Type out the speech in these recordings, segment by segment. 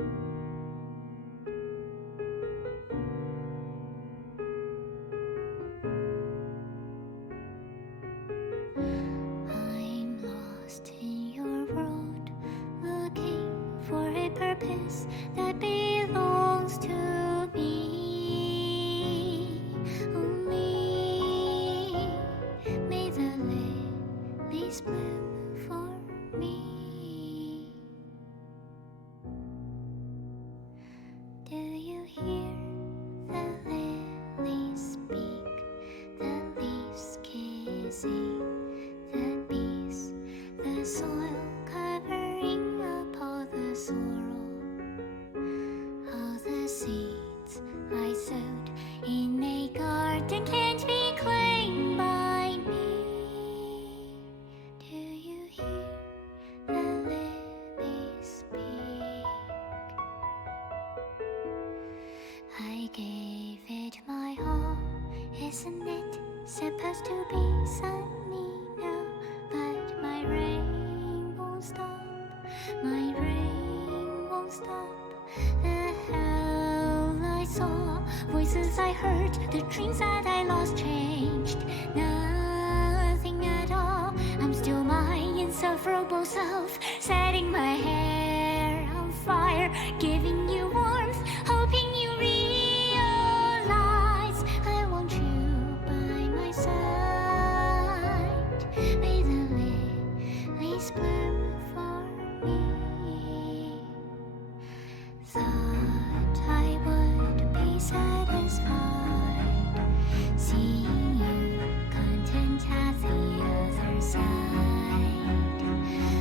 I'm lost in your world, looking for a purpose that belongs to me. Only may the lilies bloom for me. Do you hear the lilies speak, the leaves kissing the bees, the soil covering up all the sorrow, all the seeds I sowed in a garden can't be claimed by me. Do you hear the lilies speak? I gave it my all, isn't it supposed to be sunny now? But my rain won't stop, my rain won't stop. The hell I saw, voices I heard, the dreams that I lost changed nothing at all. I'm still my insufferable self, setting my hair on fire, giving you warmth, hoping you realize I want you by my side. May the lilies bloom for me. Thought I would be satisfied, seeing you content at the other side.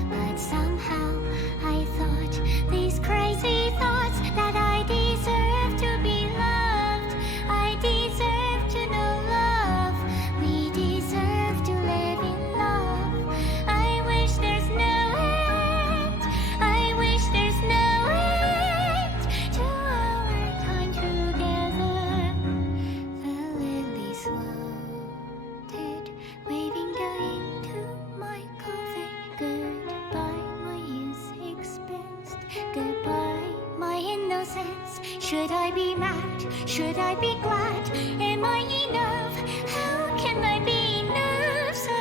But somehow I thought these crazy thoughts that I deserve to be loved, I deserve to know love, we deserve to live in love. I wish there's no end, I wish there's no end to our time together. The lilies wilted, waving down into my coffin. Goodbye, my youth expensed. Goodbye, my innocence. Should I be mad? Should I be glad? Am I enough? How can I be enough? So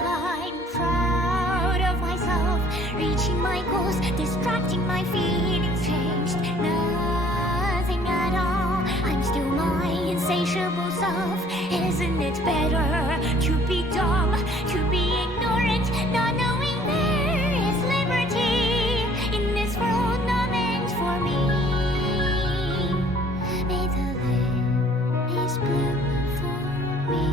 I'm proud of myself, reaching my goals, distracting my feelings changed nothing at all. I'm still my insatiable self. Isn't it better to be dumb, to be ignorant, not knowing there is liberty in this world not meant for me? May the lilies bloom for me.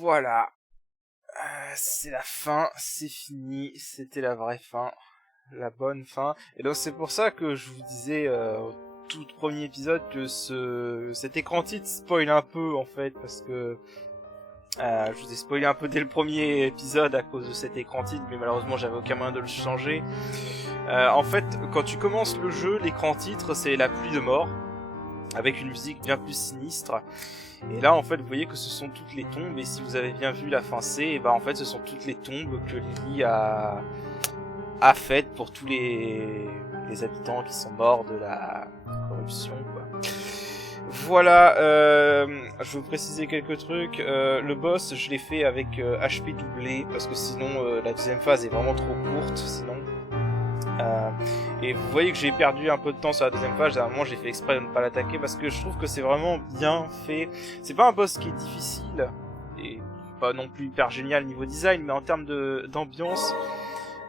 Voilà. C'est la fin, c'est fini, c'était la vraie fin, la bonne fin. Et donc c'est pour ça que je vous disais au tout premier épisode que cet écran titre spoil un peu en fait, parce que je vous ai spoilé un peu dès le premier épisode à cause de cet écran titre, mais malheureusement j'avais aucun moyen de le changer. En fait, quand tu commences le jeu, l'écran titre c'est la pluie de mort, avec une musique bien plus sinistre. Et là, en fait, vous voyez que ce sont toutes les tombes, et si vous avez bien vu la fin C, et ben en fait, ce sont toutes les tombes que Lily a faites pour tous les habitants qui sont morts de la corruption, quoi. Voilà, je vais vous préciser quelques trucs. Le boss, je l'ai fait avec HP doublé, parce que sinon, la deuxième phase est vraiment trop courte, sinon. Et vous voyez que j'ai perdu un peu de temps sur la deuxième phase. À un moment j'ai fait exprès de ne pas l'attaquer parce que je trouve que c'est vraiment bien fait. C'est pas un boss qui est difficile et pas non plus hyper génial niveau design, mais en termes d'ambiance,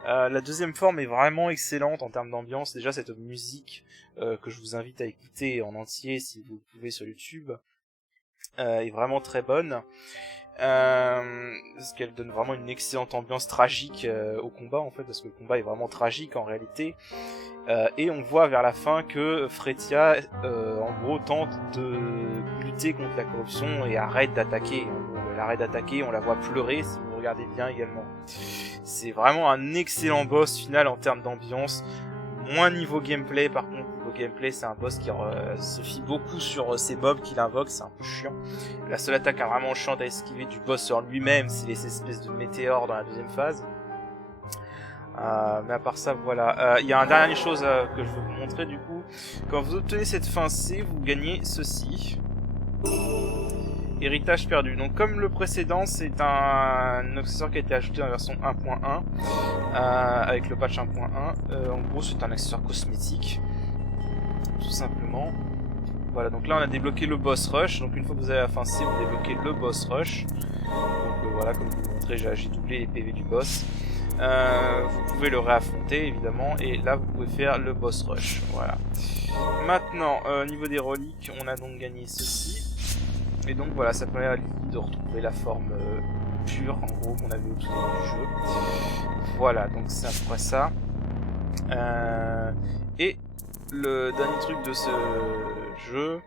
la deuxième forme est vraiment excellente en termes d'ambiance. Déjà cette musique que je vous invite à écouter en entier si vous pouvez sur YouTube est vraiment très bonne. Parce qu'elle donne vraiment une excellente ambiance tragique au combat en fait, parce que le combat est vraiment tragique en réalité. Et on voit vers la fin que Fretia en gros tente de lutter contre la corruption et arrête d'attaquer. Elle arrête d'attaquer, on la voit pleurer si vous regardez bien également. C'est vraiment un excellent boss final en termes d'ambiance. Moins niveau gameplay, par contre niveau gameplay c'est un boss qui se fie beaucoup sur ces mobs qu'il invoque, c'est un peu chiant. La seule attaque vraiment chiante à esquiver du boss sur lui-même, c'est les espèces de météores dans la deuxième phase. Mais à part ça, voilà. Il y a une dernière chose que je veux vous montrer du coup. Quand vous obtenez cette fin C, vous gagnez ceci. Héritage perdu. Donc comme le précédent, c'est un accessoire qui a été ajouté dans la version 1.1 avec le patch 1.1. En gros, c'est un accessoire cosmétique, tout simplement. Voilà, donc là on a débloqué le boss rush. Donc une fois que vous avez la fin C, vous débloquez le boss rush. Donc voilà, comme je vous l'ai montré, j'ai doublé les PV du boss. Vous pouvez le réaffronter évidemment, et là vous pouvez faire le boss rush. Voilà. Maintenant, au niveau des reliques, on a donc gagné ceci. Et donc voilà, ça permet à Lily de retrouver la forme pure en gros qu'on avait au tout début du jeu. Voilà, donc c'est à peu près ça. Et le dernier truc de ce jeu,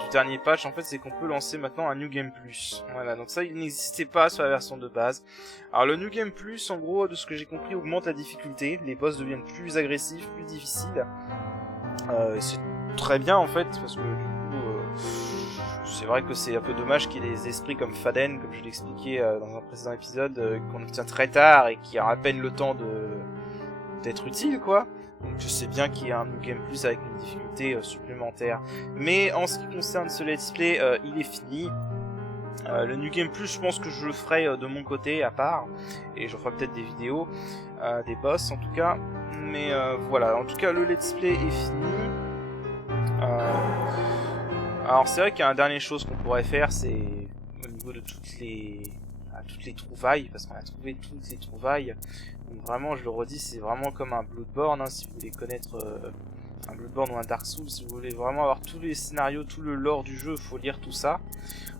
du dernier patch en fait, c'est qu'on peut lancer maintenant un New Game Plus. Voilà, donc ça il n'existait pas sur la version de base. Alors le New Game Plus, en gros, de ce que j'ai compris, augmente la difficulté. Les boss deviennent plus agressifs, plus difficiles. C'est très bien en fait, parce que du coup... c'est vrai que c'est un peu dommage qu'il y ait des esprits comme Faden, comme je l'expliquais dans un précédent épisode, qu'on obtient très tard et qui a à peine le temps d'être utile, quoi. Donc je sais bien qu'il y a un New Game Plus avec une difficulté supplémentaire. Mais en ce qui concerne ce let's play, il est fini. Le New Game Plus, je pense que je le ferai de mon côté à part. Et je ferai peut-être des vidéos, des boss en tout cas. Mais voilà, en tout cas le let's play est fini. Alors c'est vrai qu'il y a une dernière chose qu'on pourrait faire, c'est au niveau de toutes les trouvailles, parce qu'on a trouvé toutes les trouvailles. Donc vraiment, je le redis, c'est vraiment comme un Bloodborne, hein, si vous voulez connaître un Bloodborne ou un Dark Souls, si vous voulez vraiment avoir tous les scénarios, tout le lore du jeu, il faut lire tout ça.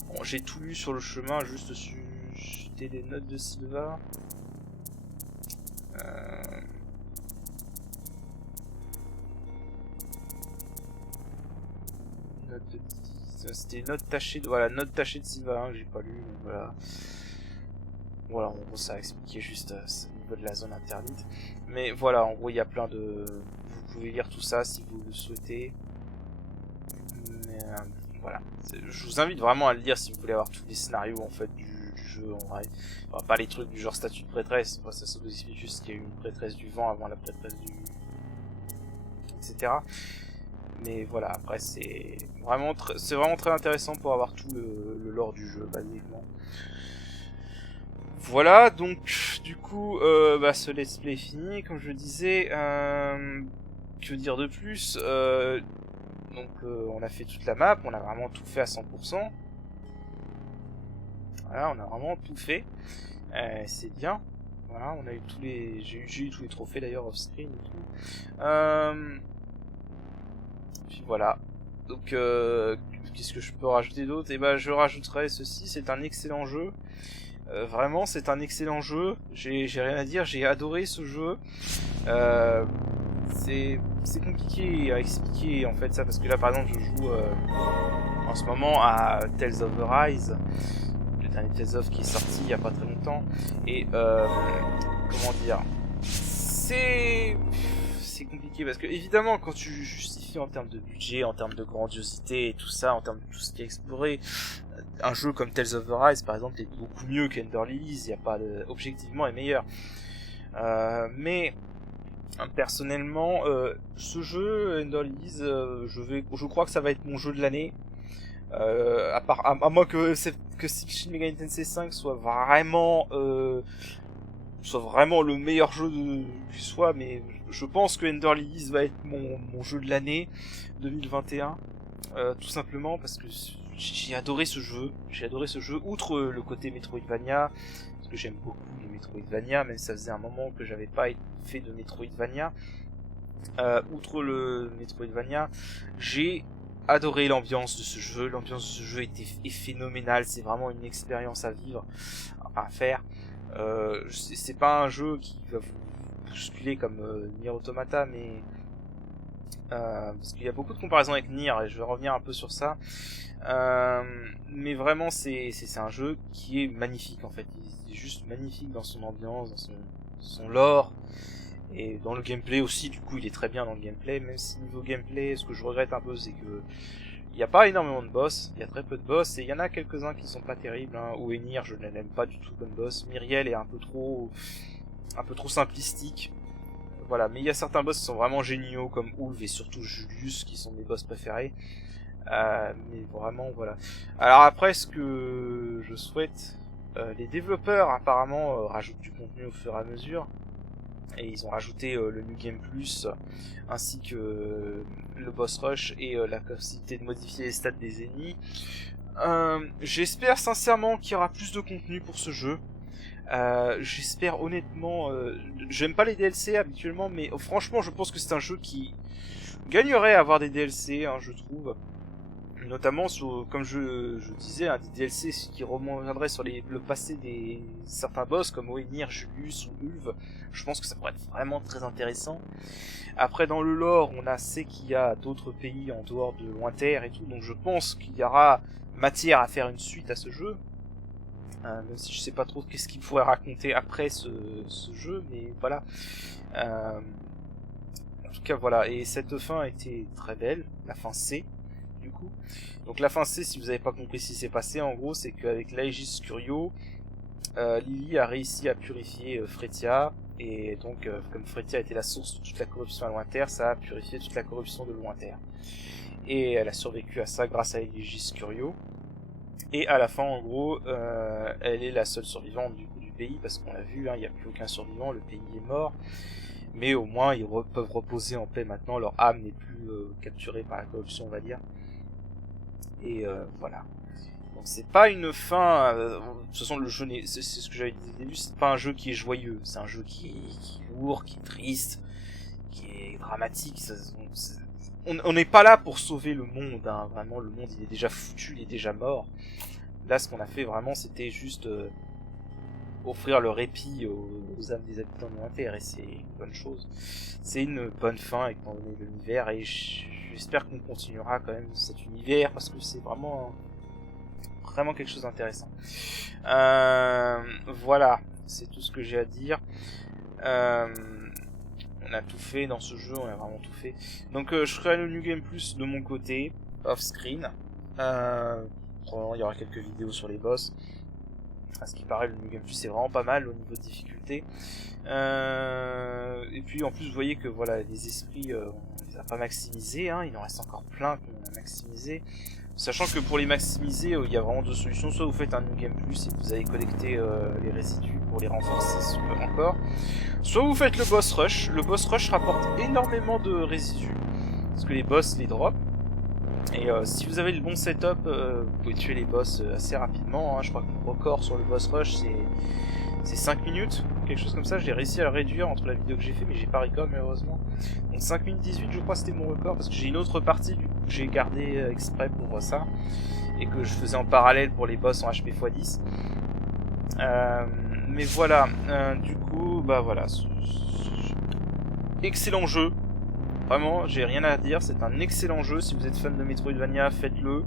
Bon, j'ai tout lu sur le chemin, juste jeter des notes de Sylva. C'était une note tachée de... Voilà, note tachée de Sylvain que j'ai pas lu, donc voilà. Voilà, en gros ça expliquait juste au niveau de la zone interdite. Mais voilà, en gros il y a plein de... Vous pouvez lire tout ça si vous le souhaitez. Mais voilà. Je vous invite vraiment à le lire si vous voulez avoir tous les scénarios en fait du jeu en vrai. Enfin, pas les trucs du genre statut de prêtresse, enfin, ça vous explique juste qu'il y a eu une prêtresse du vent avant la prêtresse du... etc. Mais voilà, après c'est vraiment très intéressant pour avoir tout le lore du jeu, basiquement. Voilà, donc du coup, ce let's play est fini, comme je le disais. Que dire de plus, donc on a fait toute la map, on a vraiment tout fait à 100%. Voilà, on a vraiment tout fait. C'est bien. Voilà, on a eu tous les... J'ai eu tous les trophées d'ailleurs off-screen et tout. Puis voilà. Donc qu'est-ce que je peux rajouter d'autre? Et ben je rajouterai ceci, c'est un excellent jeu. Vraiment c'est un excellent jeu. J'ai rien à dire, j'ai adoré ce jeu. C'est compliqué à expliquer en fait ça, parce que là par exemple je joue en ce moment à Tales of Arise, le dernier Tales of qui est sorti il y a pas très longtemps, et comment dire, c'est compliqué parce que évidemment quand tu justifies en termes de budget, en termes de grandiosité et tout ça, en termes de tout ce qui est exploré, un jeu comme Tales of Arise par exemple est beaucoup mieux qu'Ender Lilies, il y a pas de... objectivement est meilleur. Mais personnellement, ce jeu Ender Lilies, je crois que ça va être mon jeu de l'année. À moins que Shin Megami Tensei 5 soit vraiment soit vraiment le meilleur jeu qui soit, mais je pense que Ender Lilies va être mon jeu de l'année 2021, tout simplement parce que j'ai adoré ce jeu. Outre le côté Metroidvania, parce que j'aime beaucoup les Metroidvania, même si ça faisait un moment que j'avais pas fait de Metroidvania. Outre le Metroidvania, j'ai adoré l'ambiance de ce jeu. L'ambiance de ce jeu est phénoménale. C'est vraiment une expérience à vivre, à faire. C'est pas un jeu qui va vous bousculer comme Nier Automata, mais parce qu'il y a beaucoup de comparaisons avec Nier et je vais revenir un peu sur ça. Mais vraiment c'est un jeu qui est magnifique en fait. Il est juste magnifique dans son ambiance, dans son lore. Et dans le gameplay aussi, du coup, il est très bien dans le gameplay, même si niveau gameplay, ce que je regrette un peu, c'est que il n'y a pas énormément de boss, il y a très peu de boss, et il y en a quelques-uns qui sont pas terribles, hein. Oenir, je ne l'aime pas du tout comme boss, Myriel est un peu trop simplistique, voilà, mais il y a certains boss qui sont vraiment géniaux, comme Ulv et surtout Julius, qui sont mes boss préférés, mais vraiment, voilà. Alors après, ce que je souhaite, les développeurs, apparemment, rajoutent du contenu au fur et à mesure, et ils ont rajouté le New Game Plus ainsi que le boss rush et la possibilité de modifier les stats des ennemis. J'espère sincèrement qu'il y aura plus de contenu pour ce jeu. J'espère honnêtement, j'aime pas les DLC habituellement, mais franchement je pense que c'est un jeu qui gagnerait à avoir des DLC, hein, je trouve. Notamment sur, comme je disais, des DLC qui reviendraient sur le passé des certains boss comme Oenir, Julius ou Ulv. Je pense que ça pourrait être vraiment très intéressant. Après dans le lore, on sait qu'il y a d'autres pays en dehors de Lointerre et tout, donc je pense qu'il y aura matière à faire une suite à ce jeu. Même si je sais pas trop qu'est-ce qu'il pourrait raconter après ce jeu, mais voilà. En tout cas voilà, et cette fin était très belle, la fin C. Du coup. Donc la fin C, si vous n'avez pas compris ce qui s'est passé, en gros, c'est qu'avec l'Aegis Curio, Lily a réussi à purifier Fretia, et donc comme Fretia était la source de toute la corruption à Lointerre, ça a purifié toute la corruption de Lointerre. Et elle a survécu à ça grâce à l'Aegis Curio. Et à la fin, en gros, elle est la seule survivante du coup du pays, parce qu'on l'a vu, il n'y a plus aucun survivant, le pays est mort. Mais au moins, ils peuvent reposer en paix maintenant, leur âme n'est plus capturée par la corruption, on va dire. Et voilà. Donc c'est pas une fin. De toute façon, le jeu, c'est ce que j'avais dit au début, c'est pas un jeu qui est joyeux. C'est un jeu qui est lourd, qui est triste, qui est dramatique. On n'est pas là pour sauver le monde. Hein. Vraiment, le monde il est déjà foutu, il est déjà mort. Là, ce qu'on a fait vraiment, c'était juste offrir le répit aux âmes des habitants de Lointerre, et c'est une bonne chose. C'est une bonne fin étant donné l'univers, et j'espère qu'on continuera quand même cet univers parce que c'est vraiment quelque chose d'intéressant. Voilà, c'est tout ce que j'ai à dire. On a tout fait dans ce jeu, on a vraiment tout fait. Donc je ferai le New Game Plus de mon côté, off screen. Probablement il y aura quelques vidéos sur les boss. À ce qui paraît, le New Game Plus c'est vraiment pas mal au niveau de difficulté. Et puis en plus vous voyez que voilà, les esprits on les a pas maximisés, hein, il en reste encore plein qu'on a maximisé. Sachant que pour les maximiser, il y a vraiment deux solutions. Soit vous faites un New Game Plus et vous allez collecter les résidus pour les renforcer encore. Soit vous faites le Boss Rush. Le Boss Rush rapporte énormément de résidus, parce que les boss les drop. Et si vous avez le bon setup, vous pouvez tuer les boss assez rapidement, hein. Je crois que mon record sur le Boss Rush c'est 5 minutes, quelque chose comme ça. J'ai réussi à le réduire entre la vidéo que j'ai fait, mais j'ai pas record malheureusement. Donc 5 minutes 18 je crois c'était mon record, parce que j'ai une autre partie du coup que j'ai gardé exprès pour ça, et que je faisais en parallèle pour les boss en HP x 10. Mais voilà, du coup bah voilà, excellent jeu. Vraiment, j'ai rien à dire, c'est un excellent jeu. Si vous êtes fan de Metroidvania, faites-le.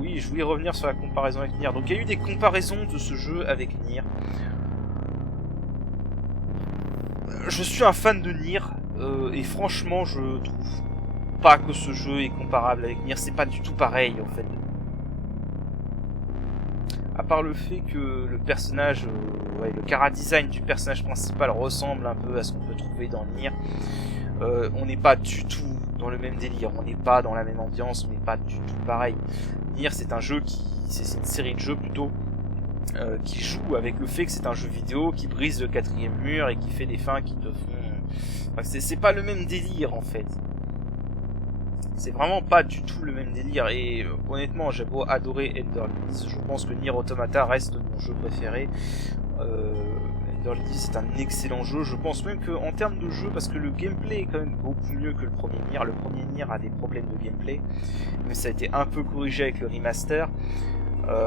Oui, je voulais revenir sur la comparaison avec Nier. Donc il y a eu des comparaisons de ce jeu avec Nier. Je suis un fan de Nier, et franchement, je trouve pas que ce jeu est comparable avec Nier. C'est pas du tout pareil, en fait. À part le fait que le personnage, le chara-design du personnage principal ressemble un peu à ce qu'on peut trouver dans Nier. On n'est pas du tout dans le même délire, on n'est pas dans la même ambiance, on n'est pas du tout pareil. Nier c'est un jeu c'est une série de jeux plutôt qui joue avec le fait que c'est un jeu vidéo, qui brise le 4e mur et qui fait des fins qui te font... Enfin, c'est pas le même délire en fait. C'est vraiment pas du tout le même délire et honnêtement j'ai beau adorer Ender Lilies, je pense que Nier Automata reste mon jeu préféré. Ender Lilies c'est un excellent jeu, je pense même que en termes de jeu, parce que le gameplay est quand même beaucoup mieux que le premier Nier a des problèmes de gameplay, mais ça a été un peu corrigé avec le remaster.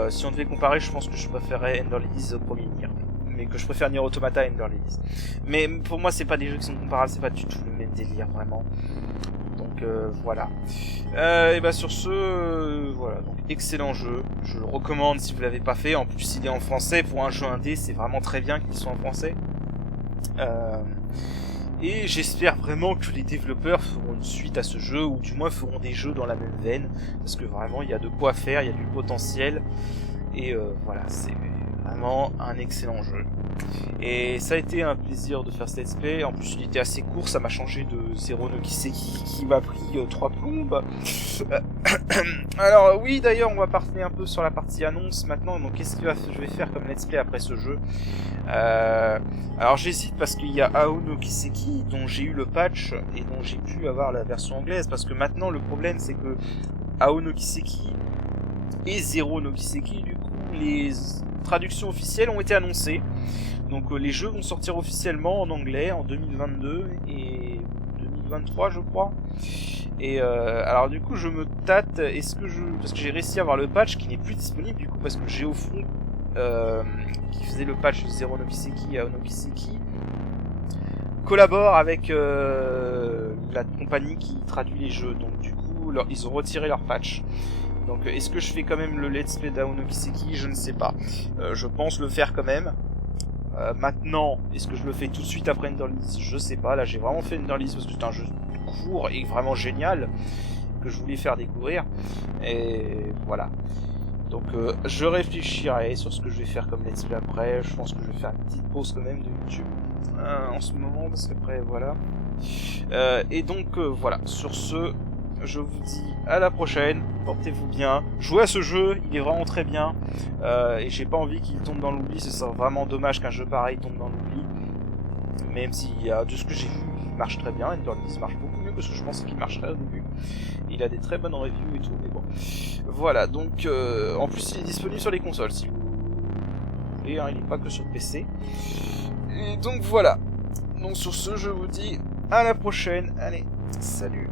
Si on devait comparer, je pense que je préférerais Ender Lilies au premier Nier, mais que je préfère Nier Automata à Ender Lilies. Mais pour moi c'est pas des jeux qui sont comparables, c'est pas du tout le même délire vraiment. Donc voilà. Et bah sur ce, voilà, donc excellent jeu. Je le recommande si vous l'avez pas fait. En plus il est en français pour un jeu indé, c'est vraiment très bien qu'il soit en français. Et j'espère vraiment que les développeurs feront une suite à ce jeu, ou du moins feront des jeux dans la même veine, parce que vraiment il y a de quoi faire, il y a du potentiel. Et voilà, c'est vraiment un excellent jeu. Et ça a été un plaisir de faire ce let's play. En plus il était assez court, ça m'a changé de Zero no Kiseki qui m'a pris 3 plombes. Alors oui, d'ailleurs on va partir un peu sur la partie annonce maintenant. Donc qu'est-ce que je vais faire comme let's play après ce jeu? Alors j'hésite parce qu'il y a Ao no Kiseki dont j'ai eu le patch et dont j'ai pu avoir la version anglaise, parce que maintenant le problème c'est que Ao no Kiseki et Zero no Kiseki, du coup les traductions officielles ont été annoncées. Donc les jeux vont sortir officiellement en anglais en 2022 et 2023 je crois. Et alors du coup je me tâte, parce que j'ai réussi à avoir le patch qui n'est plus disponible du coup, parce que Géofront qui faisait le patch de Zero no Kiseki et Ao no Kiseki collabore avec la compagnie qui traduit les jeux, donc du coup ils ont retiré leur patch. Donc est-ce que je fais quand même le let's play d'Ao no Kiseki? Je ne sais pas. Je pense le faire quand même. Maintenant, est-ce que je le fais tout de suite après Ender Lilies? Je sais pas. Là j'ai vraiment fait Ender Lilies parce que c'est un jeu court et vraiment génial que je voulais faire découvrir. Et voilà. Donc je réfléchirai sur ce que je vais faire comme let's play après. Je pense que je vais faire une petite pause quand même de YouTube en ce moment, parce qu'après voilà. Et donc voilà, sur ce, je vous dis à la prochaine, portez-vous bien, jouez à ce jeu, il est vraiment très bien, et j'ai pas envie qu'il tombe dans l'oubli, ce serait vraiment dommage qu'un jeu pareil tombe dans l'oubli, même si de ce que j'ai vu, il marche très bien, Ender Lilies marche beaucoup mieux que ce que je pensais qu'il marcherait au début, il a des très bonnes reviews et tout, mais bon, voilà, donc en plus il est disponible sur les consoles, si vous voulez, hein, il n'est pas que sur PC, et donc voilà, donc sur ce, je vous dis à la prochaine, allez, salut.